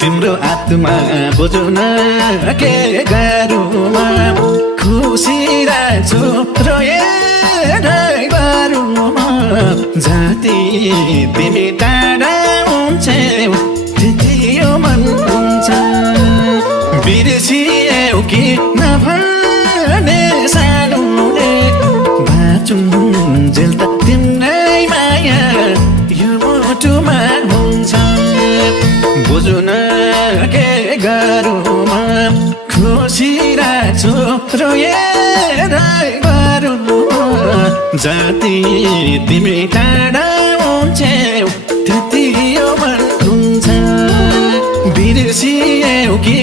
तिम्रो आत्मा बुझ्न के गरुमा खुसी राख्छु रोएरै बारुमा जति तिमी टाढा हुन्छौ त्यति यो मन हुन्छ बिर्सियौ कि नभन्ने सानोले बाँचुन्जेल त तिम्रै माया यो मुटुमा हुन्छ बुझ्न के गरुमा खुसी राख्छु रोएरै बारुमा जति तिमी टाढा हुन्छौ त्यति यो मन हुन्छ बिर्सियौ कि